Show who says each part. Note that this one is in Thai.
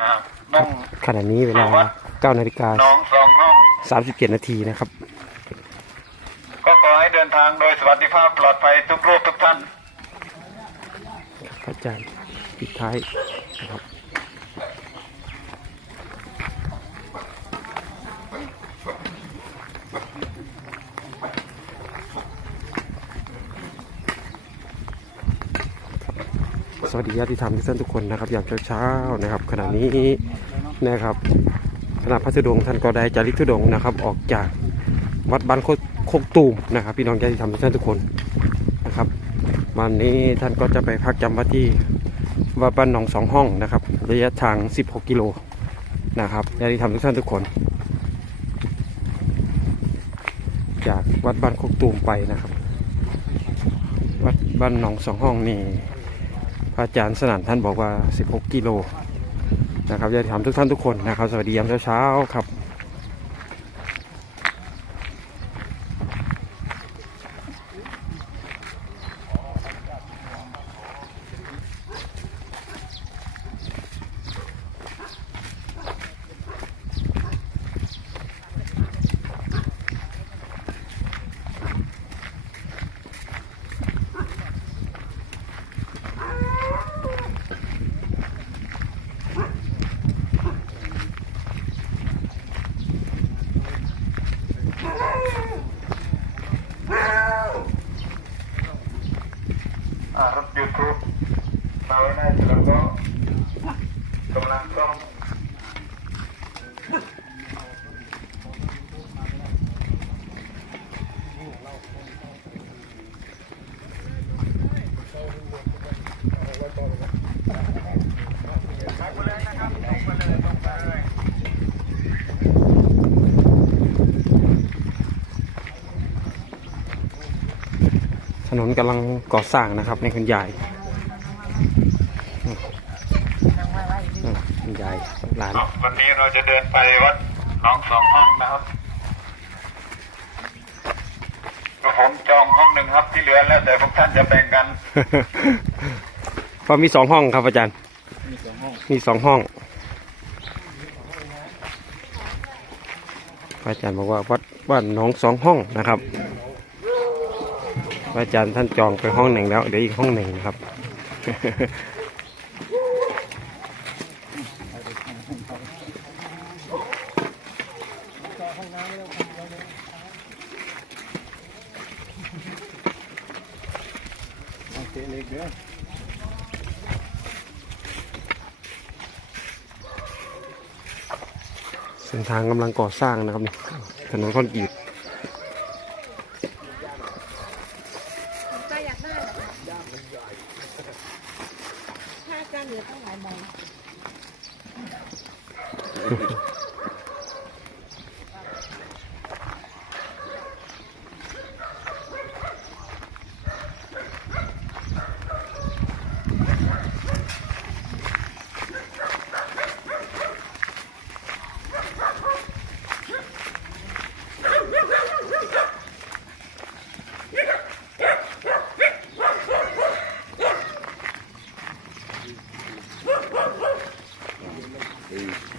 Speaker 1: อ่าน้อง
Speaker 2: ขณะนี้เวลา9นาฬิกา
Speaker 1: น้องสองห้อง
Speaker 2: 37นาทีนะครับ
Speaker 1: ก็ขอให้เดินทางโดยสวัสดิภาพปลอดภัยทุกรูปทุกท่าน
Speaker 2: พระอาจารย์ปิดท้ายนะครับ วัสดีญาติธรรมทุกท่านทุกคนนะครับยามเช้าๆนะครับขณะนี้นะครับคณะพระธุดงค์ท่านก็ได้จาริกธุดงค์นะครับออกจากวัดบ้านโคโคกตูมนะครับ พี่น้องญาติธรรมทุกท่านทุกคนนะครับ วันนี้ท่านก็จะไปพักจำวัดที่วัดบ้านหนองสองห้องนะครับ ระยะทาง 16 กิโลนะครับญาติธรรมทุกท่านทุกคน จากวัดบ้านโคกตูมไปนะครับ วัดบ้านหนองสองห้องนี่ พระอาจารย์สนั่นท่านบอกว่า 16 กิโลนะครับญาติธรรมทุกท่านทุกคนนะครับ สวัสดียามเช้าๆครับ
Speaker 1: อ่ารถยูทู น้าแล้วก็กำลังต้อง
Speaker 2: ถนนกำลังก่อสร้างนะครับในคุณยายอืมอืมคุณยายหลาน
Speaker 1: วันนี้เราจะเดินไปวัดน้องสองห้องนะครับก็ผมจองห้องหนึ่งครับที่เหลือแล้วแต่พวกท่านจะแบ่งกัน
Speaker 2: ก็มีสองห้องครับอาจารย์ มีสองห้องพระอาจารย์บอกว่าวัดบ้านหน้องสองห้องนะครับพระ อาจารย์ท่านจองไปห้องหนึ่งแล้ว เดี๋ยวอีกห้องหนึ่งนะครับเส้นทางกำลังก่อสร้างนะครับนี่ถนนคอนกรีต
Speaker 3: ป้าอยากได้เหรอ ถ้าจะ
Speaker 1: Peace.